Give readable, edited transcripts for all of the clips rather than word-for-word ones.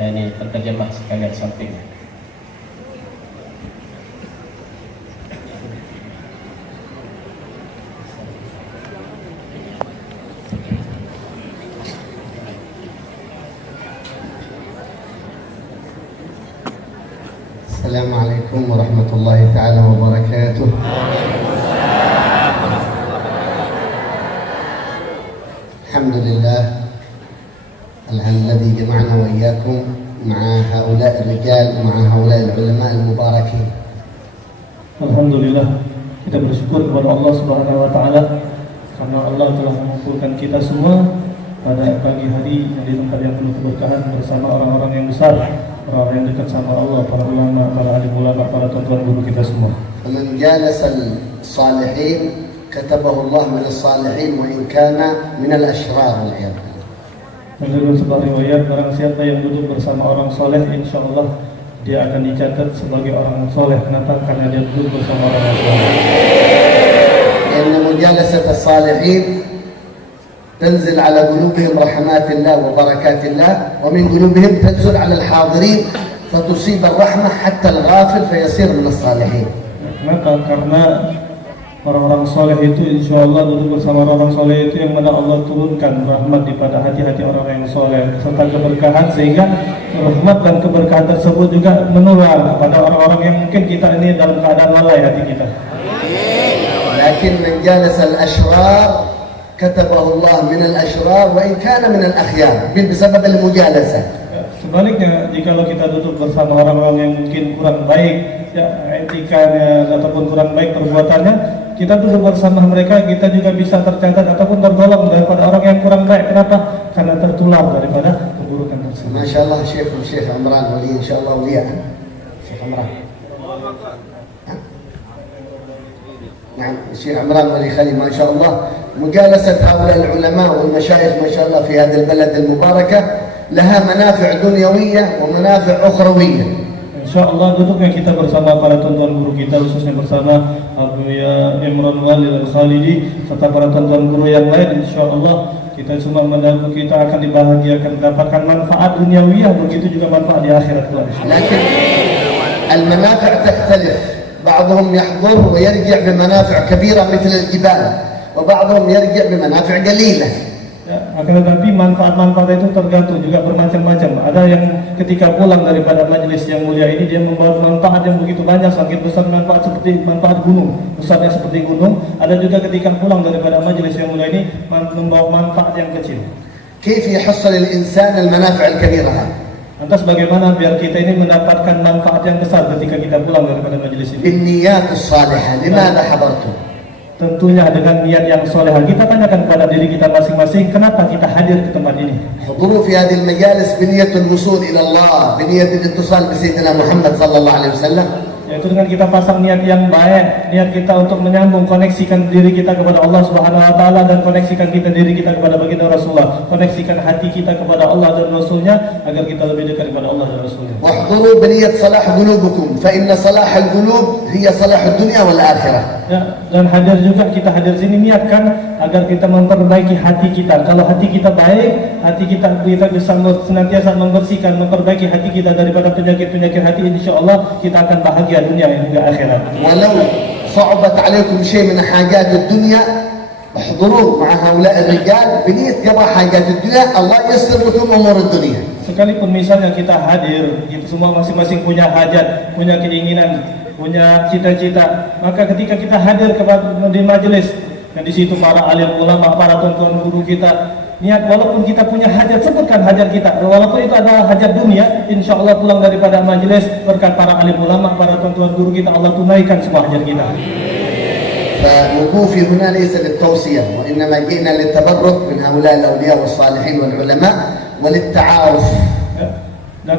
ini penterjemah sekalian samping. Assalamualaikum warahmatullahi taala wabarakatuh. Alhamdulillah alladzi jama'ana wa iyyakum ma'a haula'i ar-rijal ma'a haula'i al-ulama' al-mubarakin. Alhamdulillah, kita bersyukur kepada Allah Subhanahu wa taala karena Allah telah mengumpulkan kita semua pada pagi hari yang di tempat yang penuh keberkahan bersama orang-orang yang besar, orang yang dekat sama Allah, para ulama, para alim ulama, para tuan-tuan guru kita semua. Man jalasa al-salihin katabahu Allah min as-salihin wa in kana min al-ashrar wal-'iyad. Menurut sebuah riwayat, barang siapa yang duduk bersama orang soleh, insya Allah dia akan dicatat sebagai orang soleh. Kenapa? Karena dia duduk bersama orang yang soleh. Karena mujalasat as-salihin تنزل على قلوبهم رحمات الله وبركات الله ومن قلوبهم تنزل على الحاضرين فتصيب الرحمة حتى الغافل فيصير من الصالحين. Kenapa? Karena orang-orang soleh itu insya Allah duduk bersama orang soleh itu yang mana Allah turunkan rahmat di pada hati-hati orang yang soleh serta keberkahan, sehingga rahmat dan keberkahan tersebut juga menular pada orang-orang yang mungkin kita ini dalam keadaan lalai hati kita. Lakin man jalasa al-ashrar katabahu Allah min al-ashrar wa in kana min al-akhyar bisabab al-mujalasah. Sebaliknya, jikalau kita duduk bersama orang-orang yang mungkin kurang baik ya etikanya ataupun kurang baik perbuatannya, kita duduk bersama mereka, kita juga bisa tercatat ataupun tergolong daripada orang yang kurang baik. Kenapa? Karena tertular daripada keburukan tersebut. Masya Allah, Syekh Amran wali insya Allah uliya. Syekh Amran. نعم الشيخ عمران ولي خليل ما شاء الله مجالسة هؤلاء العلماء والمشايخ ما شاء الله في هذه البلد المباركة لها منافع دنيوية ومنافع أخروية. InsyaAllah duduknya kita bersama para tuan-tuan guru kita, khususnya bersama Abu Imran Walid Al-Khalidi serta para tuan-tuan guru yang lain, InsyaAllah kita semua kita akan dibahagiakan, mendapatkan manfaat duniawiyah, begitu juga manfaat di akhirat kelak. Lakin al-manafi' takhtalif. بعضهم يحضر ويرجع بمنافع كبيرة مثل الجبال وبعضهم يرجع بمنافع قليلة. Ya, akan tetapi manfaat-manfaat itu tergantung juga bermacam-macam. Ada yang ketika pulang daripada majelis yang mulia ini dia membawa manfaat yang begitu banyak, sangat besar, manfaat seperti manfaat gunung, besarnya seperti gunung. Ada juga ketika pulang daripada majelis yang mulia ini membawa manfaat yang kecil. كيف يحصل الإنسان المنافع الكبيرة؟ Lantas bagaimana biar kita ini mendapatkan manfaat yang besar ketika kita pulang daripada majelis ini? بالنيات الصالحة. لماذا حضرتم؟ Tentunya dengan niat yang soleh. Kita tanyakan kepada diri kita masing-masing, kenapa kita hadir ke tempat ini? حضوروا في هذه المجالس بنية الوصول إلى الله، بنية الاتصال بسيدنا محمد صلى الله عليه وسلم. Yaitu dengan kita pasang niat yang baik, niat kita untuk menyambung, koneksikan diri kita kepada Allah Subhanahu wa taala dan koneksikan diri kita kepada baginda Rasulullah, koneksikan hati kita kepada Allah dan Rasulnya agar kita lebih dekat kepada Allah dan Rasulnya. واحضروا بنية صلاح قلوبكم فإن صلاح القلوب هي صلاح الدنيا والآخرة. Ya, dan hadir juga kita hadir sini niatkan agar kita memperbaiki hati kita. Kalau hati kita baik, hati kita bisa senantiasa membersihkan, memperbaiki hati kita daripada penyakit-penyakit hati, insyaallah kita akan bahagia dunia hingga akhirat. Walau صعبت عليكم شيء من حاجات الدنيا احضروا مع هؤلاء الرجال بنية قضاء حاجات الدنيا الله ييسر لكم أمور الدنيا. Sekalipun misalnya kita hadir, kita semua masing-masing punya hajat, punya keinginan, punya cita-cita, maka ketika kita hadir di majelis dan di situ para alim ulama, para tuan-tuan guru kita, niat walaupun kita punya hajat, sebutkan hajat kita, walaupun itu adalah hajat dunia, insya Allah pulang daripada majelis berkat para alim ulama, para tuan-tuan guru kita, Allah tunaikan semua hajat kita. فوقوفي هنا ليس للتوصية وإنما جئنا للتبرك من هؤلاء الأولياء والصالحين والعلماء وللتعارف. Dan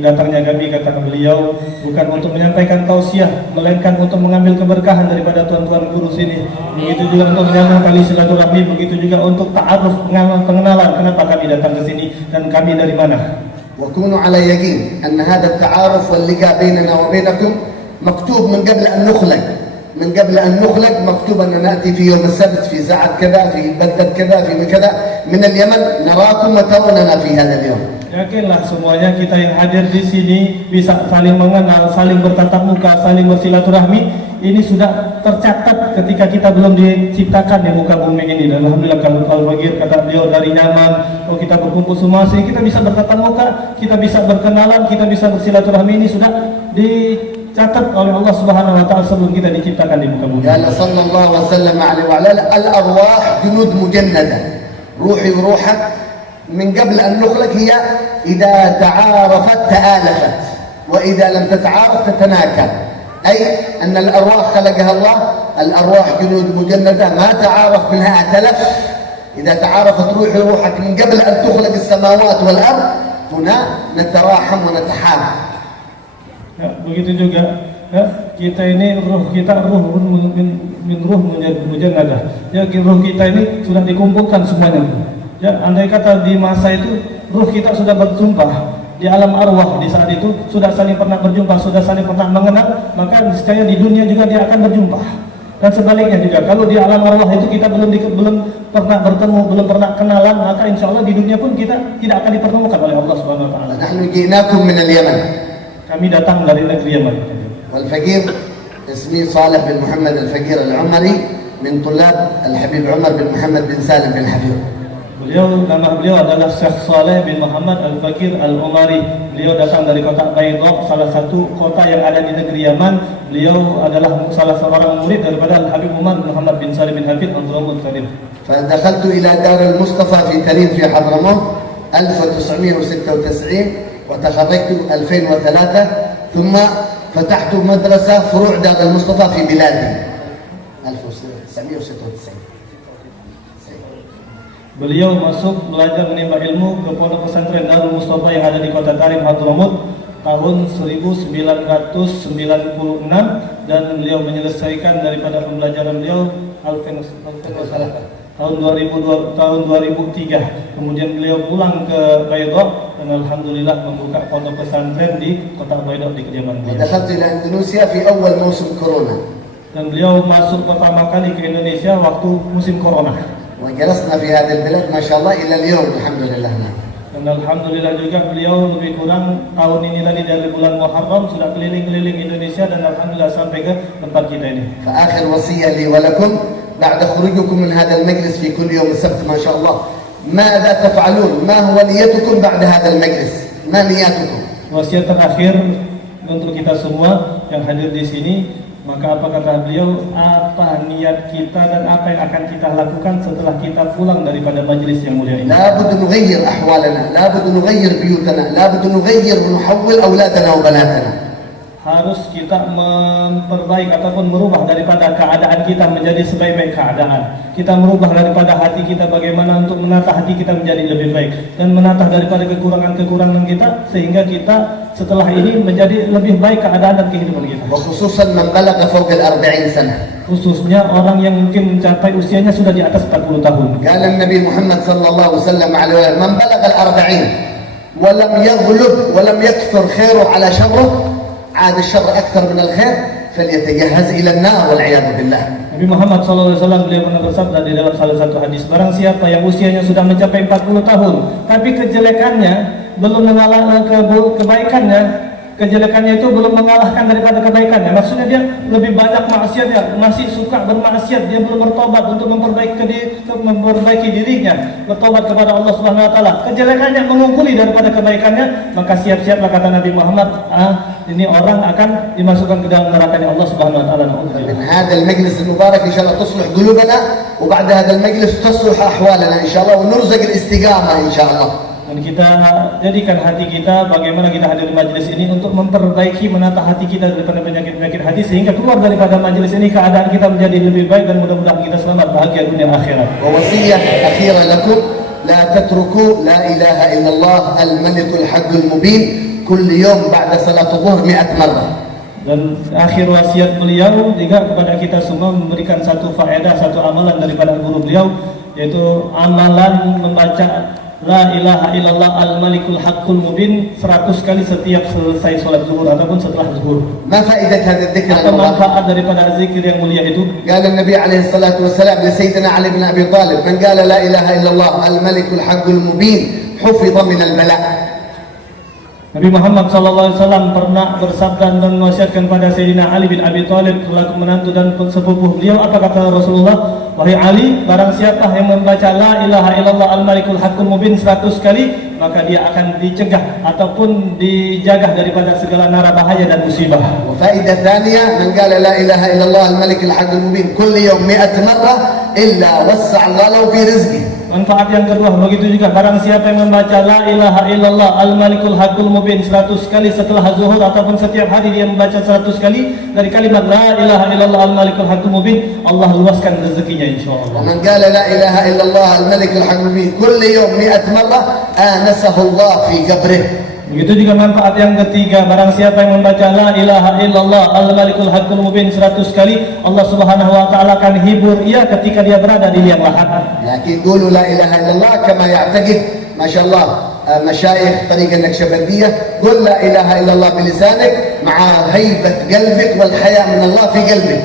datangnya kami kata beliau bukan untuk menyampaikan tausiah, melainkan untuk mengambil keberkahan daripada tuan-tuan guru sini. Begitu juga untuk menyambung tali silaturahmi, begitu juga untuk ta'aruf, pengenalan kenapa kami datang ke sini dan kami dari mana. وكونوا على يقين أن هذا التعارف واللقاء بيننا وبينكم مكتوب من قبل أن نخلق مكتوب أن نأتي في يوم السبت في ساعة كذا في بلدة كذا في كذا من اليمن نراكم وتروننا في هذا اليوم. Yakinlah semuanya kita yang hadir di sini bisa saling mengenal, saling bertatap muka, saling bersilaturahmi. Ini sudah tercatat ketika kita belum diciptakan di muka bumi ini. Dan alhamdulillah kalau Al-Faqir kata beliau dari nyaman, kalau kita berkumpul semua sih kita bisa bertatap muka, kita bisa berkenalan, kita bisa bersilaturahmi. Ini sudah dicatat oleh Allah Subhanahu wa taala sebelum kita diciptakan di muka bumi. قال صلى الله وسلم عليه وعلى آله الأرواح جنود مجندة روحي وروحك من قبل أن نخلق هي إذا تعارفت تآلفت وإذا لم تتعارف تتناكر أي أن الأرواح خلقها الله الأرواح جنود مجندة ما تعارف منها ائتلف إذا تعارفت روحي وروحك من قبل أن تخلق السماوات والأرض هنا نتراحم ونتحاب. Ya, begitu juga ya, kita ini ruh kita min ruh mujannadah. Ya, ruh kita ini sudah dikumpulkan semuanya. Ya, andai kata di masa itu ruh kita sudah berjumpa di alam arwah, di saat itu sudah saling pernah berjumpa, sudah saling pernah mengenal, maka niscaya di dunia juga dia akan berjumpa. Dan sebaliknya juga, kalau di alam arwah itu kita belum pernah bertemu, belum pernah kenalan, maka insya Allah di dunia pun kita tidak akan dipertemukan oleh Allah Subhanahu Wa Taala. نحن جئناكم من اليمن. Kami datang dari negeri Yaman. والفقير اسمي صالح بن محمد الفقير العمري من طلاب الحبيب عمر بن محمد بن سالم بن حفيظ. Nama beliau adalah Syekh Saleh bin Muhammad Al-Fakir Al-Umari. Beliau datang dari kota Baydha, salah satu kota yang ada di negeri Yaman. Beliau adalah salah seorang murid daripada Al-Habib Umar bin Muhammad bin Salim bin Hafid Al-Dramut Karim. فدخلت إلى دار المصطفى في تريم في حضرموت 1996 وتخرجت 2003 ثم فتحت مدرسة فروع دار المصطفى في بلادي 1996. Beliau masuk belajar menimba ilmu ke pondok pesantren Darul Mustafa yang ada di kota Tarim Hadramut tahun 1996 dan beliau menyelesaikan daripada pembelajaran beliau tahun 2003. Kemudian beliau pulang ke Baydha dan alhamdulillah membuka pondok pesantren di kota Baydha di kediaman beliau. دخلت إلى إندونيسيا في أول موسم كورونا. Dan beliau masuk pertama kali ke Indonesia waktu musim corona. وجلسنا في هذه البلاد ما شاء الله إلى اليوم الحمد لله. Dan alhamdulillah juga beliau lebih kurang tahun ini tadi dari bulan Muharram sudah keliling-keliling Indonesia dan alhamdulillah sampai ke tempat kita ini. فآخر وصية لي ولكم بعد خروجكم من هذا المجلس في كل يوم السبت ما شاء الله ماذا تفعلون؟ ما هو نيتكم بعد هذا المجلس؟ ما نياتكم؟ Wasiat terakhir untuk kita semua yang hadir di sini, maka apa kata beliau, apa niat kita dan apa yang akan kita lakukan setelah kita pulang daripada majlis yang mulia ini. لابد نغير أحوالنا، لابد نغير بيوتنا، لابد نغير ونحول أولادنا وبناتنا. Harus kita memperbaiki ataupun merubah daripada keadaan kita menjadi sebaik-baik keadaan. Kita merubah daripada hati kita bagaimana untuk menata hati kita menjadi lebih baik dan menata daripada kekurangan-kekurangan kita sehingga kita setelah ini menjadi lebih baik keadaan dan kehidupan kita. وخصوصا من بلغ فوق 40 سنة. Khususnya orang yang mungkin mencapai usianya sudah di atas 40 tahun. قال النبي محمد صلى الله عليه وسلم من بلغ 40 ولم يغلب ولم يكثر خيره على شره عاد الشر أكثر من الخير فليتجهز إلى النار والعياذ بالله. Nabi Muhammad SAW beliau pernah bersabda di dalam salah satu hadis, barang siapa yang usianya sudah mencapai 40 tahun tapi kejelekannya belum mengalahkan kejelekannya itu belum mengalahkan daripada kebaikannya. Maksudnya dia lebih banyak maksiatnya, masih suka bermaksiat, dia belum bertobat untuk memperbaiki dirinya, bertobat kepada Allah Subhanahu wa taala. Kejelekannya mengungguli daripada kebaikannya, maka siap-siaplah kata Nabi Muhammad, ini orang akan dimasukkan ke dalam neraka Allah Subhanahu wa taala. من هذا المجلس المبارك إن شاء الله تصلح قلوبنا وبعد هذا المجلس تصلح أحوالنا إن شاء الله ونرزق الاستقامة إن شاء الله. Dan kita jadikan hati kita bagaimana kita hadir di majelis ini untuk memperbaiki, menata hati kita daripada penyakit-penyakit hati sehingga keluar daripada majelis ini keadaan kita menjadi lebih baik dan mudah-mudahan kita selamat bahagia dunia akhirat. ووصية أخيرة لكم لا تتركوا لا إله إلا الله الملك الحق المبين كل يوم بعد صلاة الظهر 100 مرة. Dan akhir wasiat beliau juga kepada kita semua memberikan satu faedah, satu amalan daripada guru beliau, yaitu amalan membaca La ilaha illallah al-malikul haqqul mubin 100 kali setiap selesai sholat zuhur ataupun setelah zuhur. ما فائدة هذا الذكر؟ Apa manfaat daripada zikir yang mulia itu? قال النبي عليه الصلاة والسلام لسيدنا علي بن أبي طالب من قال لا إله إلا الله الملك الحق المبين حفظ من البلاء. Nabi Muhammad SAW pernah bersabda dan mewasiatkan pada Sayyidina Ali bin Abi Thalib selaku menantu dan sepupu beliau. Apa kata Rasulullah? Wahai Ali, barang siapa yang membaca la ilaha illallah al-malikul haqqul mubin 100 kali, maka dia akan dicegah ataupun dijaga daripada segala mara bahaya dan musibah. وفائدة ثانية من قال لا إله إلا الله الملك الحق المبين كل يوم 100 مرة إلا وسع الله له في رزقه. Manfaat yang kedua, begitu juga barang siapa yang membaca la ilaha illallah al-malikul haqqul mubin 100 kali setelah zuhur ataupun setiap hari dia membaca 100 kali dari kalimat la ilaha illallah al-malikul haqqul mubin, Allah luaskan rezekinya insyaallah. ومن قال لا إله إلا الله الملك الحق المبين كل يوم 100 مرة آنسه الله في قبره. Begitu juga manfaat yang ketiga, barang siapa yang membaca la ilaha illallah al-malikul haqqul mubin 100 kali, Allah Subhanahu wa taala akan hibur ia ketika dia berada di liang lahat. لكن قولوا لا إله إلا الله كما يعتقد ما شاء الله مشايخ طريقة النكشبندية. قل لا إله إلا الله بلسانك مع هيبة قلبك والحياء من الله في قلبك.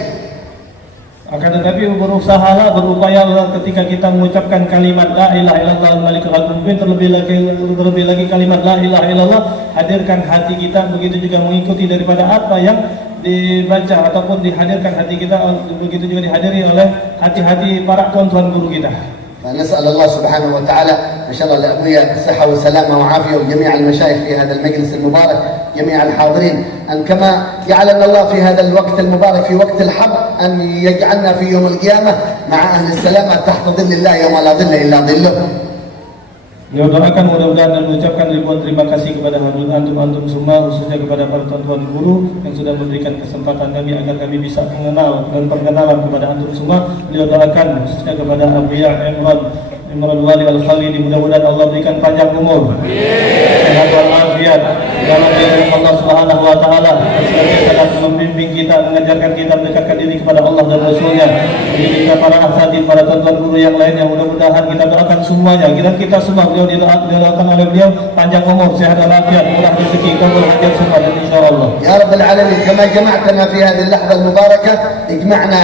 Akan tetapi berusahalah, berupayalah ketika kita mengucapkan kalimat la ilaha illallah al-malikul haqqul mubin, terlebih lagi kalimat la ilaha illallah, hadirkan hati kita, begitu juga mengikuti daripada apa yang dibaca ataupun dihadirkan hati kita, begitu juga dihadiri oleh hati-hati para tuan-tuan guru kita. فنسأل الله سبحانه وتعالى إن شاء الله لأبويا الصحة والسلامة وعافية وجميع المشايخ في هذا المجلس المبارك جميع الحاضرين أن كما جعلنا الله في هذا الوقت المبارك في وقت الحرب أن يجعلنا في يوم القيامة مع أهل السلامة تحت ظل الله يوم لا ظل إلا ظله. Beliau doakan mudah-mudahan dan mengucapkan ribuan terima kasih kepada antum semua, khususnya kepada para tuan-tuan guru yang sudah memberikan kesempatan kami agar kami bisa mengenal dan perkenalan kepada antum semua. Beliau doakan khususnya kepada Abuya Imran Wali Al-Khalidi, mudah-mudahan Allah berikan panjang umur, sehat walafiat dalam ilmu Allah Subhanahu wa taala, senantiasa membimbing kita, mengajarkan kita mendekatkan diri kepada Allah dan Rasul-Nya. Jadi kita para asatidz, para tuan-tuan guru yang lainnya, mudah-mudahan kita doakan semuanya, kita semua beliau didoakan oleh beliau panjang umur, sehat walafiat, murah rezeki, kabul hajat semua dan insyaallah. Ya Rabbal Alamin, kama jama'tana fi hadhihi al-lahza al-mubarakah, ijma'na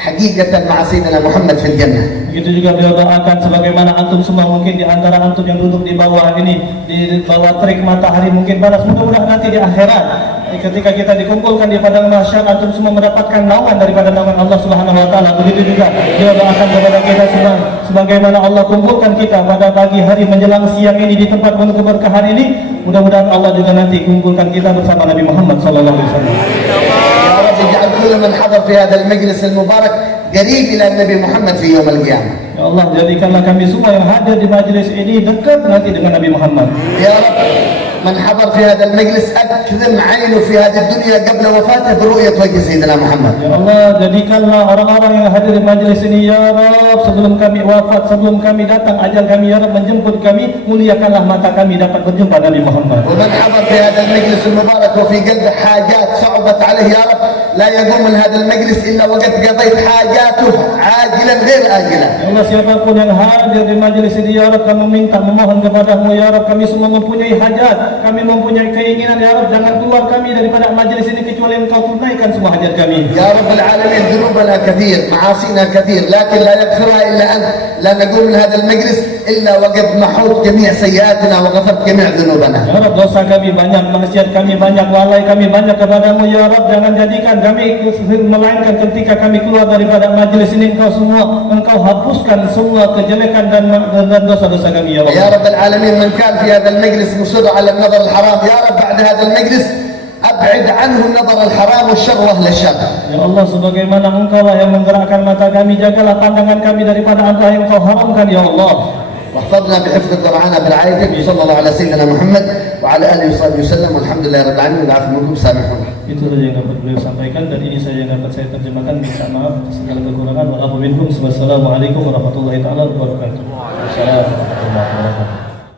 haqiqatan ma'a sayyidina Muhammad fil jannah. Begitu juga beliau doakan sebagaimana antum semua mungkin di antara antum yang duduk di bawah ini, di bawah terik matahari mungkin panas, mudah-mudahan nanti di akhirat ketika kita dikumpulkan di padang mahsyar, antum semua mendapatkan naungan daripada naungan Allah Subhanahu wa taala. Begitu juga beliau doakan kepada kita semua sebagaimana Allah kumpulkan kita pada pagi hari menjelang siang ini di tempat penuh keberkahan ini, mudah-mudahan Allah juga nanti kumpulkan kita bersama Nabi Muhammad sallallahu alaihi wasallam. اجعل كل من حضر في هذا المجلس المبارك قريب إلى النبي محمد في يوم القيامة. Ya Allah, jadikanlah kami semua yang hadir di majelis ini dekat nanti dengan Nabi Muhammad. Ya Rabb, من حضر في هذا المجلس أكرم عينه في هذه الدنيا قبل وفاته برؤية وجه سيدنا محمد. Ya Allah, jadikanlah orang-orang yang hadir di majelis ini ya Rabb, sebelum kami wafat, sebelum kami datang ajal kami ya Rabb menjemput kami, muliakanlah mata kami dapat berjumpa Nabi Muhammad. ومن حضر في هذا المجلس المبارك وفي قلبه حاجات صعبت عليه يا رب لا يقوم من هذا المجلس إلا وقد قضيت حاجاته عاجلا غير آجلا. Ya Allah, siapapun yang hadir di majelis ini ya Rabb, kami minta memohon kepadamu ya Rabb, kami semua mempunyai hajat, kami mempunyai keinginan ya Rabb, jangan keluar kami daripada majelis ini kecuali Engkau tunaikan semua hajat kami. يا رب العالمين ذنوبنا كثير معاصينا كثير لكن لا يغفرها إلا أنت. لا نقوم من هذا المجلس إلا وقد محوت جميع سيئاتنا وغفرت جميع ذنوبنا. Ya Rabb, dosa kami banyak, maksiat kami banyak, lalai kami banyak kepadamu ya Rabb, jangan jadikan kami melainkan ketika kami keluar daripada majelis ini Engkau hapuskan semua kejelekan dan dosa-dosa kami ya Rabb. يا رب العالمين من كان في هذا المجلس مصر على النظر الحرام يا رب بعد هذا المجلس أبعد عنه النظر الحرام والشر وأهل الشر. Ya Allah, sebagaimana Engkau lah yang menggerakkan mata kami, jagalah pandangan kami daripada apa yang Engkau haramkan ya Allah. واحفظنا بحفظ القرآن برعايتك وصلى الله على سيدنا محمد وعلى آله وصحبه وسلم والحمد لله رب العالمين والعفو منكم سامحونا. Itu saja yang dapat beliau sampaikan dan ini saja yang dapat saya terjemahkan. Minta maaf atas segala kekurangan. Wassalamualaikum warahmatullahi wabarakatuh. Waalaikumsalam warahmatullahi wabarakatuh.